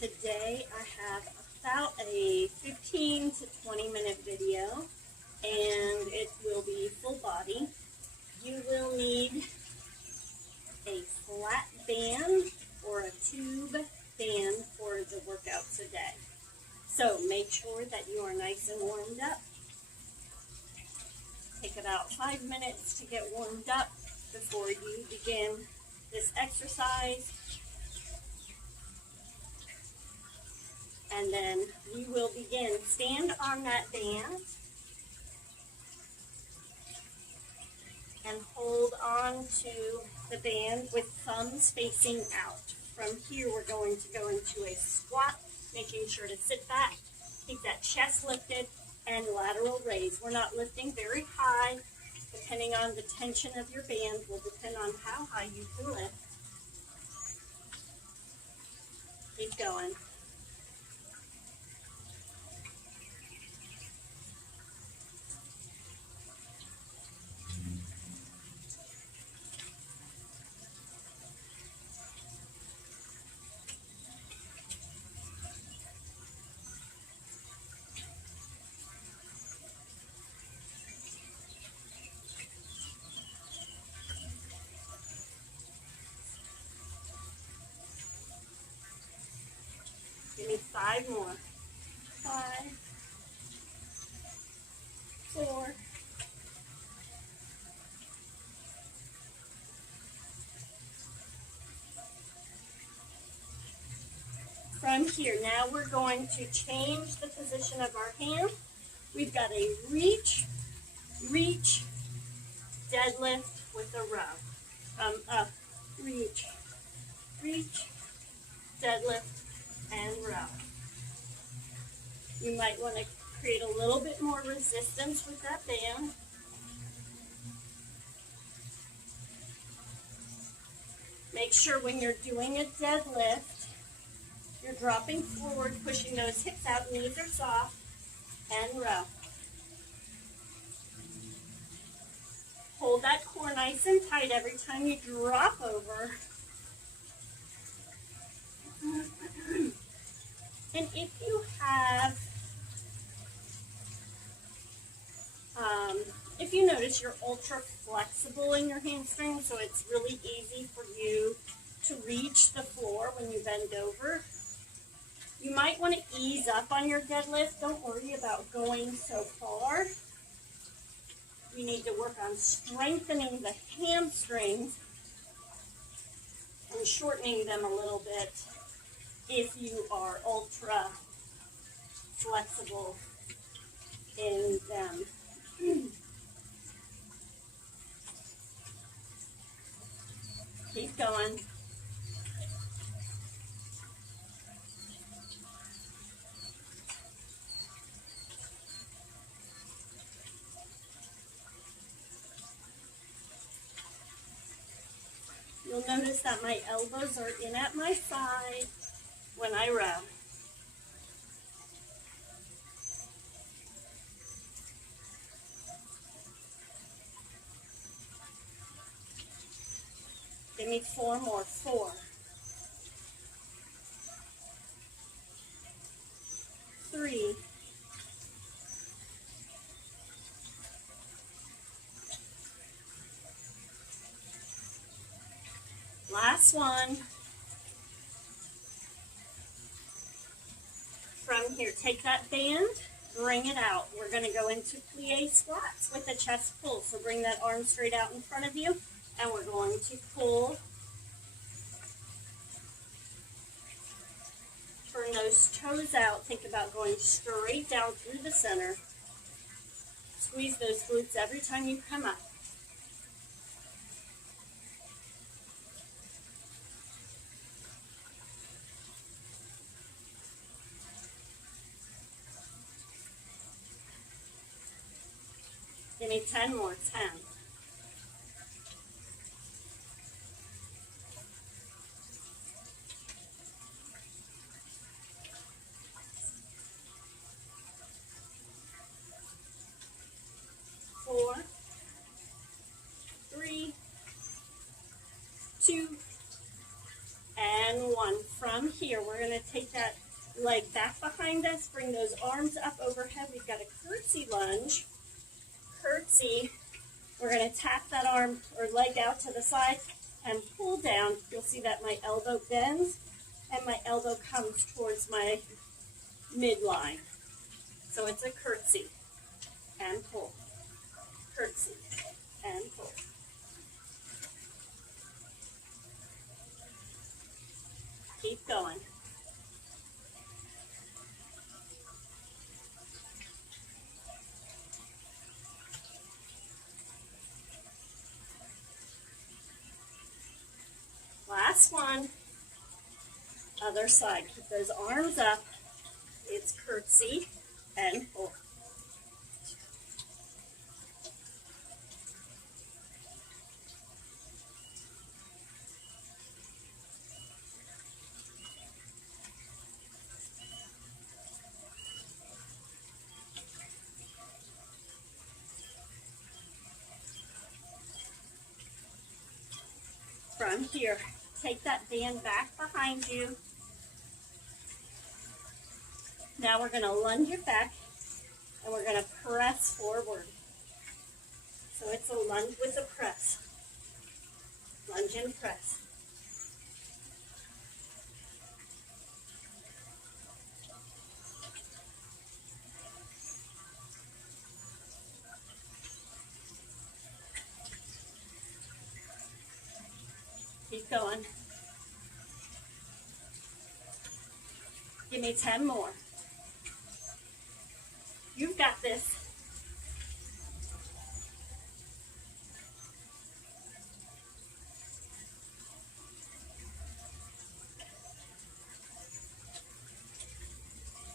Today I have about a 15 to 20 minute video, and it will be full body. You will need a flat band or a tube band for the workout today. So make sure that you are nice and warmed up. Take about 5 minutes to get warmed up before you begin this exercise. And then we will begin. Stand on that band and hold on to the band with thumbs facing out. From here, we're going to go into a squat, making sure to sit back, keep that chest lifted, and lateral raise. We're not lifting very high. Depending on the tension of your band will depend on how high you can lift. Keep going. Give me 5 more. 5, 4, 3. From here, now we're going to change the position of our hand. We've got a reach, deadlift with a row. Up, reach, deadlift, and row. You might want to create a little bit more resistance with that band. Make sure when you're doing a deadlift, you're dropping forward, pushing those hips out, knees are soft, and row. Hold that core nice and tight every time you drop over. And if you have, if you notice you're ultra flexible in your hamstring, so it's really easy for you to reach the floor when you bend over, you might want to ease up on your deadlift. Don't worry about going so far. You need to work on strengthening the hamstrings and shortening them a little bit if you are ultra flexible in them. Keep going. You'll notice that my elbows are in at my side when I row. Give me 4 more. 4, 3, 2. Last one. From here, take that band, bring it out. We're going to go into plie squats with a chest pull. So bring that arm straight out in front of you, and we're going to pull. Turn those toes out. Think about going straight down through the center. Squeeze those glutes every time you come up. Give me 10 more. 10. 4, 3, 2, and one. From here, we're going to take that leg back behind us, bring those arms up overhead. We've got a curtsy lunge. Curtsy. We're going to tap that arm or leg out to the side and pull down. You'll see that my elbow bends and my elbow comes towards my midline. So it's a curtsy and pull. Curtsy and pull. Keep going. Last one. Other side. Keep those arms up. It's curtsy and pull. From here, take that band back behind you. Now we're going to lunge it back and we're going to press forward. So it's a lunge with a press. Lunge and press. Keep going. Give me 10 more. You've got this.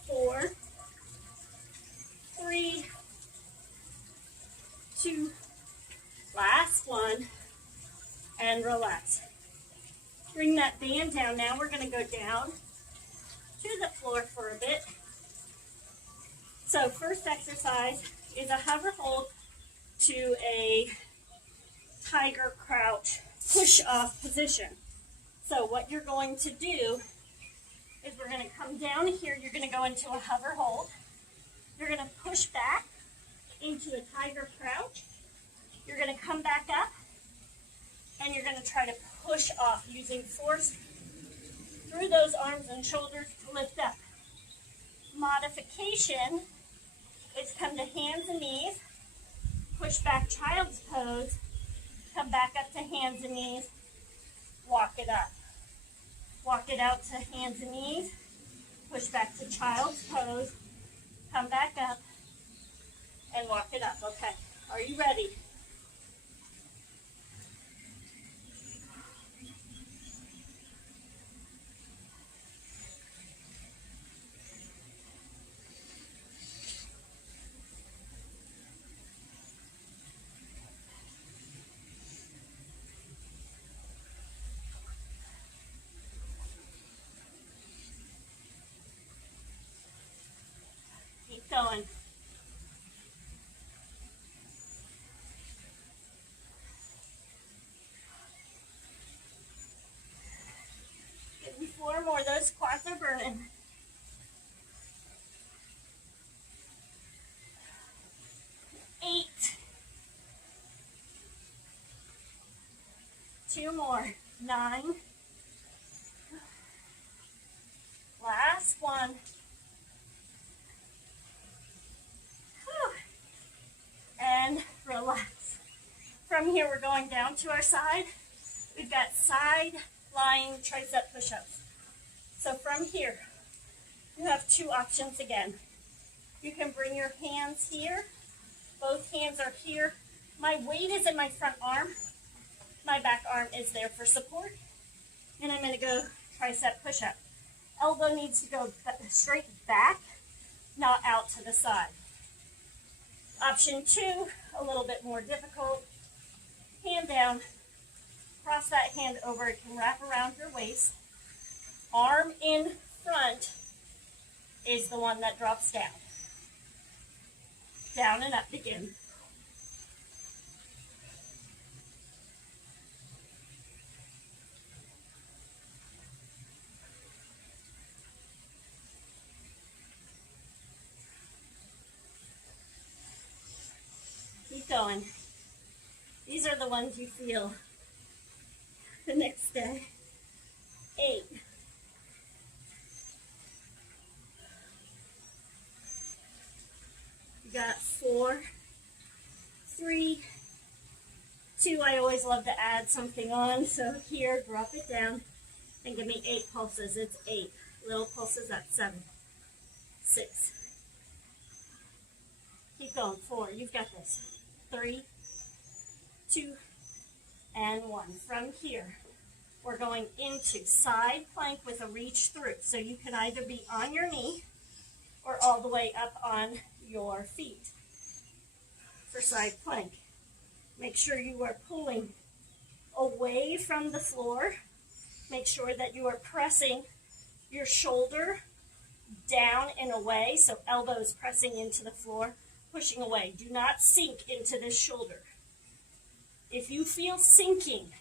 Four, three, two, last one, and relax. Bring that band down. Now we're going to go down to the floor for a bit. So first exercise is a hover hold to a tiger crouch push off position. So what you're going to do is we're going to come down here. You're going to go into a hover hold. You're going to push back into a tiger crouch. You're going to come back up and you're going to try to push off using force through those arms and shoulders to lift up. Modification is come to hands and knees, push back child's pose, come back up to hands and knees, walk it up. Walk it out to hands and knees, push back to child's pose, come back up, and walk it up. Okay, are you ready? Keep going. Give me 4 more. Those quads are burning. 8. 2 more. 9. Last one. And relax. From here, we're going down to our side. We've got side lying tricep push-ups. So from here, you have 2 options again. You can bring your hands here. Both hands are here. My weight is in my front arm. My back arm is there for support. And I'm going to go tricep push-up. Elbow needs to go straight back, not out to the side. Option 2, a little bit more difficult. Hand down, cross that hand over. It can wrap around your waist. Arm in front is the one that drops down. Down and up, begin. one. These are the ones you feel the next day. 8. You got 4, 3, 2. I always love to add something on, so here, drop it down and give me 8 pulses. It's 8 little pulses. That's 7, 6. Keep going. 4. You've got this. 3, 2, and 1. From here, we're going into side plank with a reach through. So you can either be on your knee or all the way up on your feet for side plank. Make sure you are pulling away from the floor. Make sure that you are pressing your shoulder down and away, so elbows pressing into the floor, pushing away. Do not sink into this shoulder. If you feel sinking,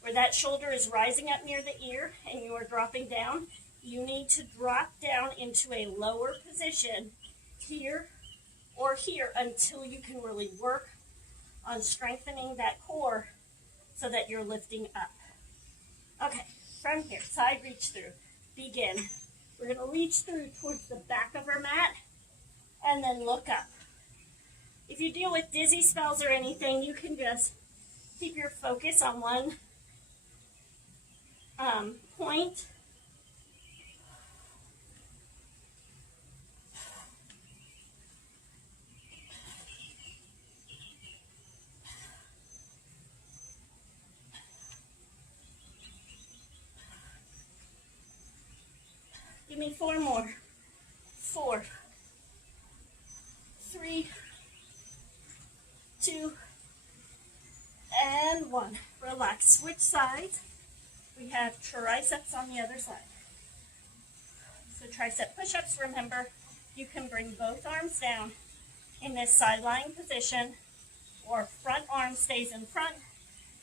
where that shoulder is rising up near the ear and you are dropping down, you need to drop down into a lower position here or here until you can really work on strengthening that core so that you're lifting up. Okay, from here, side reach through. Begin. We're going to reach through towards the back of our mat and then look up. If you deal with dizzy spells or anything, you can just keep your focus on one point. Give me 4 more. 4, 3, 2, and 1. Relax. Switch sides. We have triceps on the other side. So tricep push-ups, remember, you can bring both arms down in this side lying position, or front arm stays in front,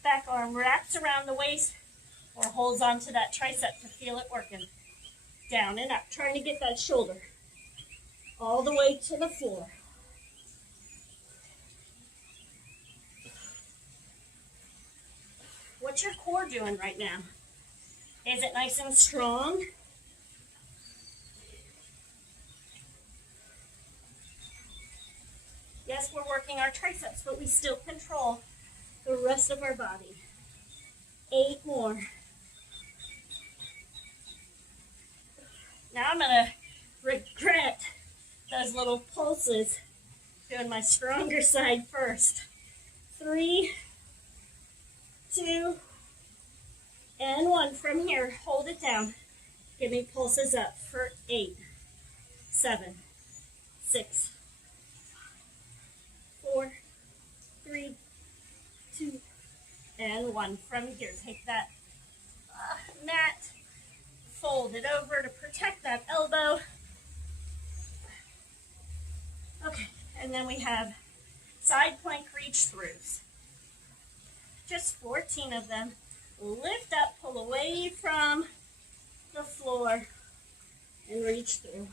back arm wraps around the waist, or holds onto that tricep to feel it working. Down and up, trying to get that shoulder all the way to the floor. What's your core doing right now? Is it nice and strong? Yes, we're working our triceps, but we still control the rest of our body. 8 more. Now I'm going to regret those little pulses, doing my stronger side first. 3, 2, and 1. From here, hold it down. Give me pulses up for 8, 7, 6, 4, 3, 2, and 1. From here, take that mat, fold it over to protect that elbow. Okay, and then we have side plank reach throughs. Just 14 of them. Lift up, pull away from the floor, and reach through.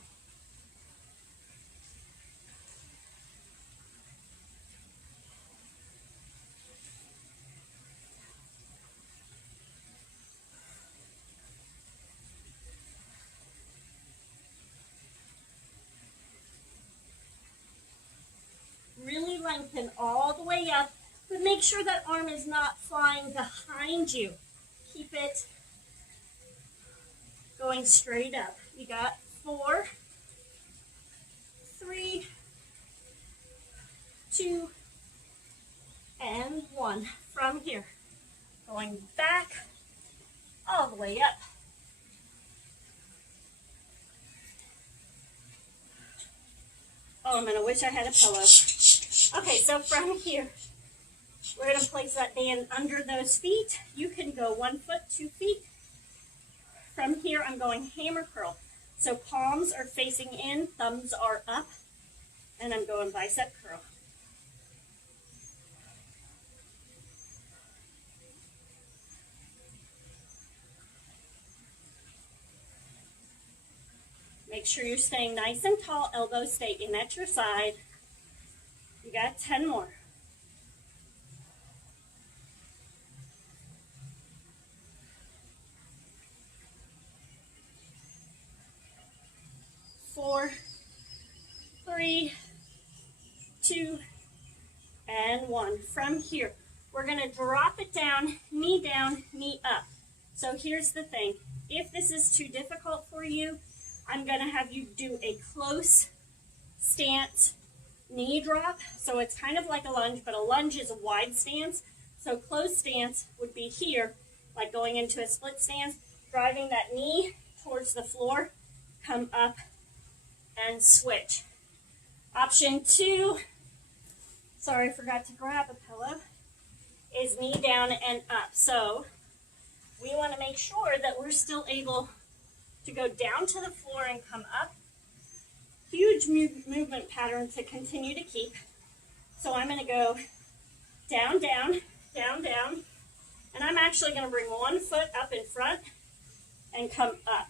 Really lengthen all the way up, but make sure that arm is not flying behind you. Keep it going straight up. You got 4, 3, 2, and 1. From here, going back all the way up. Oh, I'm going to wish I had a pillow. Okay, so from here, we're going to place that band under those feet. You can go 1 foot, 2 feet. From here, I'm going hammer curl. So palms are facing in, thumbs are up, and I'm going bicep curl. Make sure you're staying nice and tall, elbows stay in at your side. You got 10 more. from here. We're going to drop it down, knee up. So here's the thing. If this is too difficult for you, I'm going to have you do a close stance knee drop. So it's kind of like a lunge, but a lunge is a wide stance. So close stance would be here, like going into a split stance, driving that knee towards the floor, come up and switch. Option 2, sorry, I forgot to grab a pillow, is knee down and up. So we want to make sure that we're still able to go down to the floor and come up. Huge movement pattern to continue to keep. So I'm going to go down, down, down, down, and I'm actually going to bring one foot up in front and come up.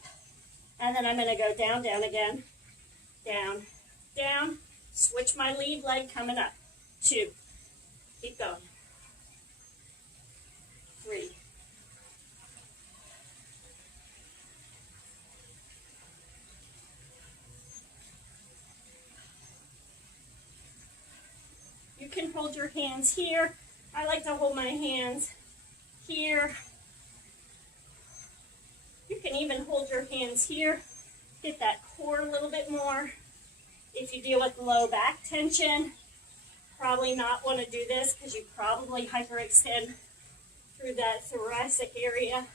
And then I'm going to go down, down again, down, down, switch my lead leg coming up. 2, keep going. 3, 4. You can hold your hands here. I like to hold my hands here. You can even hold your hands here. Get that core a little bit more. If you deal with low back tension, probably not want to do this because you probably hyperextend through that thoracic area.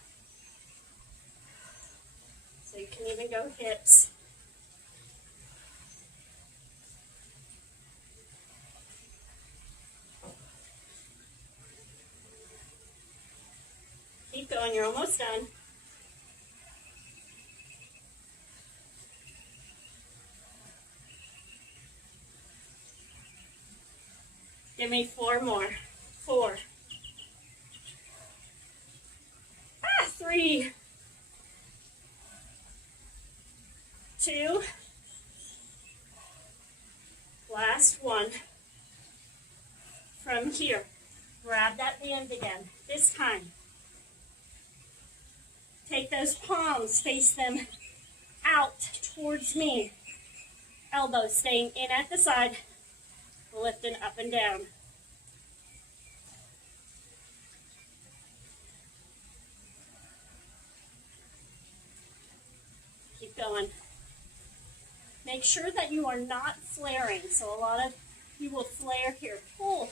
So you can even go hips. Keep going, you're almost done. Give me 4 more. 4. 3. 2. Last one. From here, grab that band again. This time, take those palms, face them out towards me. Elbows staying in at the side, lifting up and down. Keep going. Make sure that you are not flaring. So a lot of you will flare here. Pull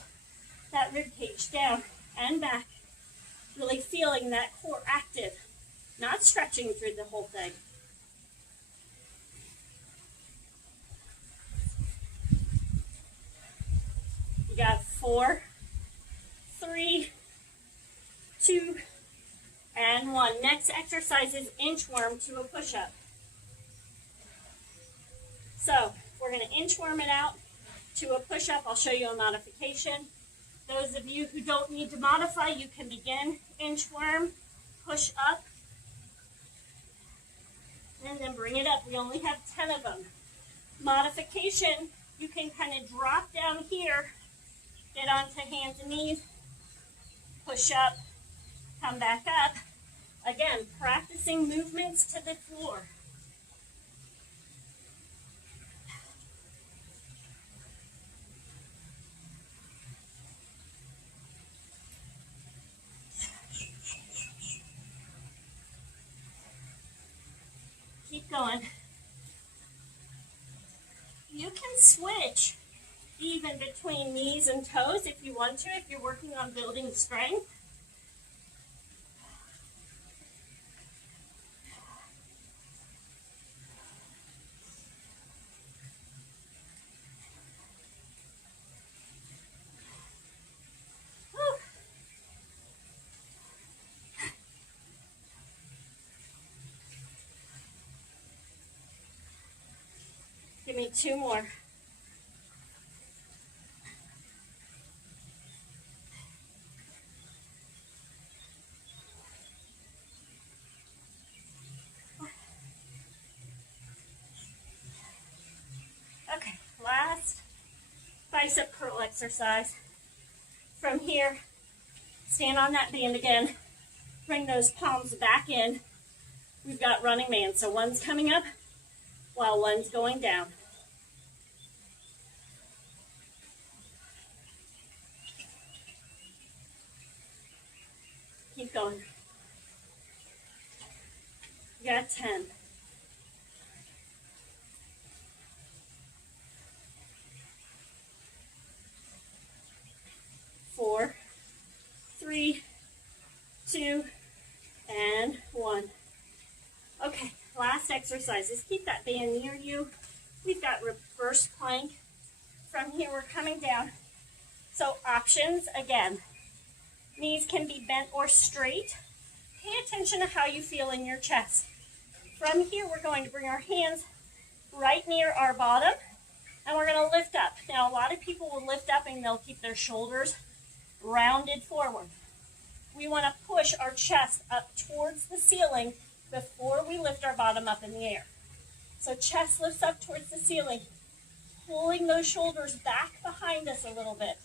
that rib cage down and back. Really feeling that core active, not stretching through the whole thing. You got 4, 3, 2, and 1. Next exercise is inchworm to a push-up. So we're going to inchworm it out to a push-up. I'll show you a modification. Those of you who don't need to modify, you can begin inchworm, push up, and then bring it up. We only have 10 of them. Modification, you can kind of drop down here, get onto hands and knees, push up, come back up. Again, practicing movements to the floor. Keep going. You can switch even between knees and toes if you want to, if you're working on building strength. Give me 2 more. Okay, last bicep curl exercise. From here, stand on that band again. Bring those palms back in. We've got running man, so one's coming up while one's going down. Keep going. You got 10. 4, 3, 2, and 1. Okay, last exercise is keep that band near you. We've got reverse plank. From here, we're coming down. So options, again, knees can be bent or straight. Pay attention to how you feel in your chest. From here, we're going to bring our hands right near our bottom, and we're going to lift up. Now, a lot of people will lift up and they'll keep their shoulders rounded forward. We want to push our chest up towards the ceiling before we lift our bottom up in the air. So chest lifts up towards the ceiling, pulling those shoulders back behind us a little bit.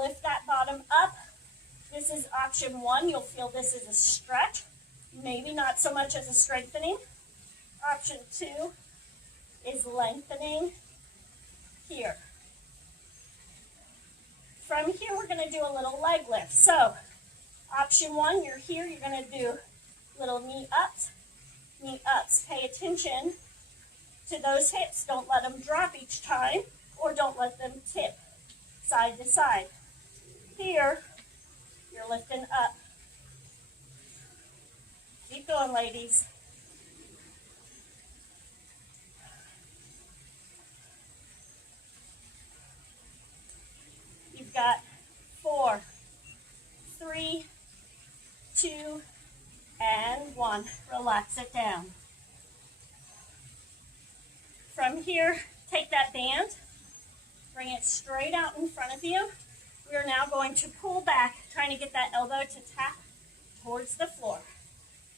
Lift that bottom up. This is option 1. You'll feel this is a stretch, maybe not so much as a strengthening. Option 2 is lengthening here. From here, we're going to do a little leg lift. So option 1, you're here, you're going to do little knee ups, knee ups. Pay attention to those hips. Don't let them drop each time, or don't let them tip side to side. Here, you're lifting up. Keep going, ladies. You've got 4, 3, 2, and 1. Relax it down. From here, take that band, bring it straight out in front of you. We are now going to pull back, trying to get that elbow to tap towards the floor.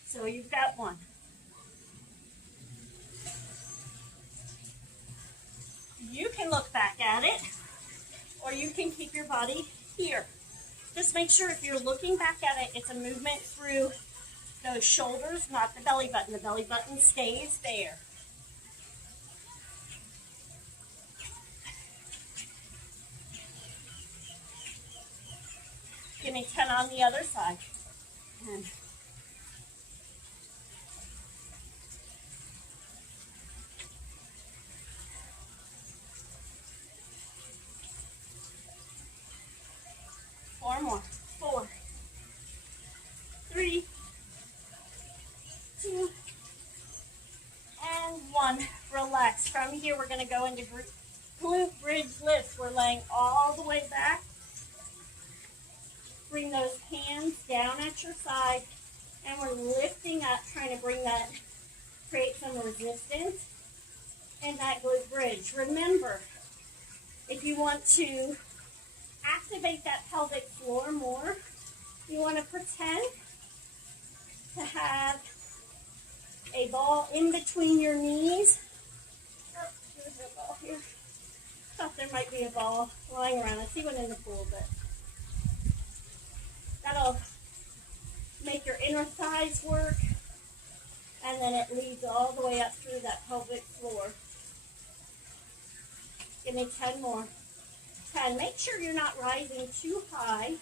So you've got 1. You can look back at it, or you can keep your body here. Just make sure if you're looking back at it, it's a movement through those shoulders, not the belly button. The belly button stays there. Give me 10 on the other side. 10. Four more. 4, 3, 2, and 1. Relax. From here, we're going to go into glute bridge lifts. We're laying all the way back. Bring those hands down at your side, and we're lifting up, trying to bring that, create some resistance in that glute bridge. Remember, if you want to activate that pelvic floor more, you want to pretend to have a ball in between your knees. Oh, there's a ball here. Thought there might be a ball lying around. I see one in the pool, but that'll make your inner thighs work, and then it leads all the way up through that pelvic floor. Give me 10 more. 10. Make sure you're not rising too high.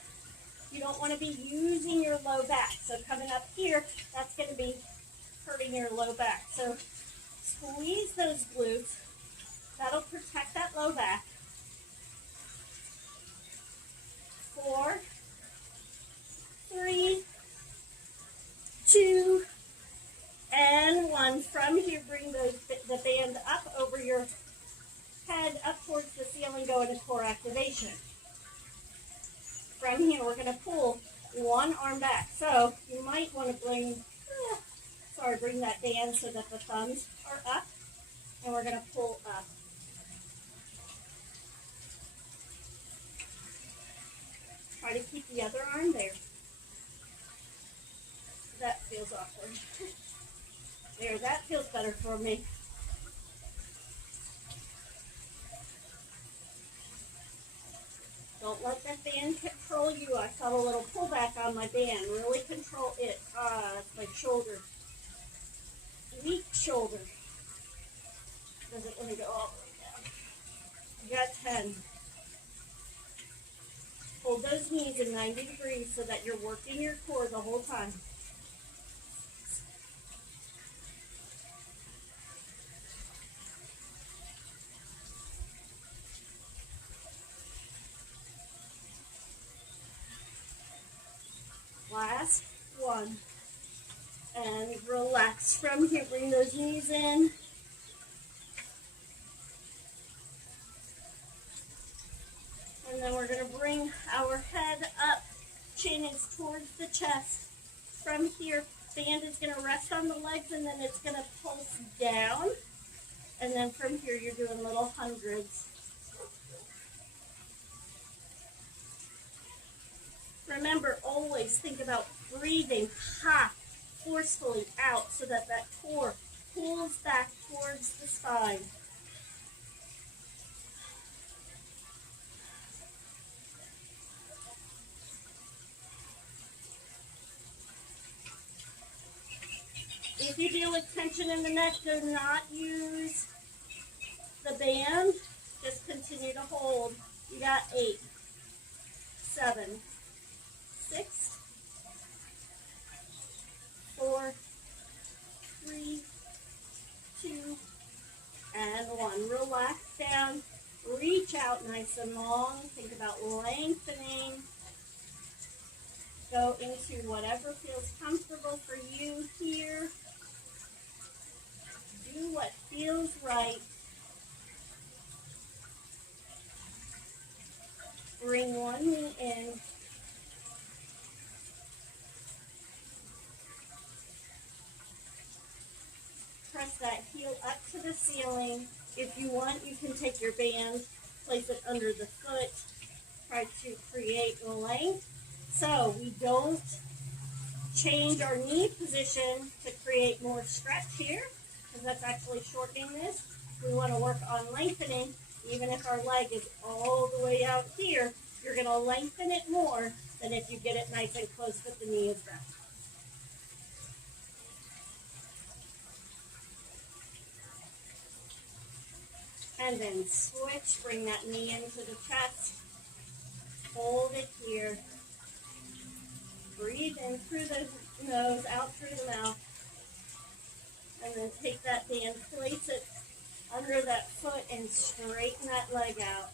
You don't want to be using your low back. So coming up here, that's going to be hurting your low back. So squeeze those glutes. That'll protect that low back. 4, 3, 2, and 1. From here, bring the band up over your head, up towards the ceiling, go into core activation. From here, we're going to pull one arm back. So you might want to bring that band so that the thumbs are up, and we're going to pull up. Try to keep the other arm there. That feels awkward. There, that feels better for me. Don't let that band control you. I felt a little pullback on my band. Really control it. That's my shoulder. Weak shoulder. Doesn't want to go all the way down. You got 10. hold those knees in 90 degrees so that you're working your core the whole time. Last one. And relax from here. Bring those knees in. And then we're going to bring our head up. Chin is towards the chest. From here, band is going to rest on the legs, and then it's going to pulse down. And then from here, you're doing little hundreds. Remember, always think about breathing forcefully out so that that core pulls back towards the spine. If you deal with tension in the neck, do not use the band. Just continue to hold. You got 8, 7, 6, 4, 3, 2, and 1. Relax down. Reach out nice and long. Think about lengthening. Go into whatever feels comfortable for you here. Do what feels right. Bring one knee in. Press that heel up to the ceiling. If you want, you can take your band, place it under the foot, try to create length. So we don't change our knee position to create more stretch here, because that's actually shortening this. We want to work on lengthening. Even if our leg is all the way out here, you're going to lengthen it more than if you get it nice and close but the knee is bent. And then switch, bring that knee into the chest, hold it here. Breathe in through the nose, out through the mouth. And then take that band, place it under that foot, and straighten that leg out.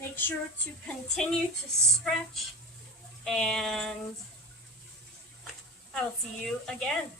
Make sure to continue to stretch, and I'll see you again.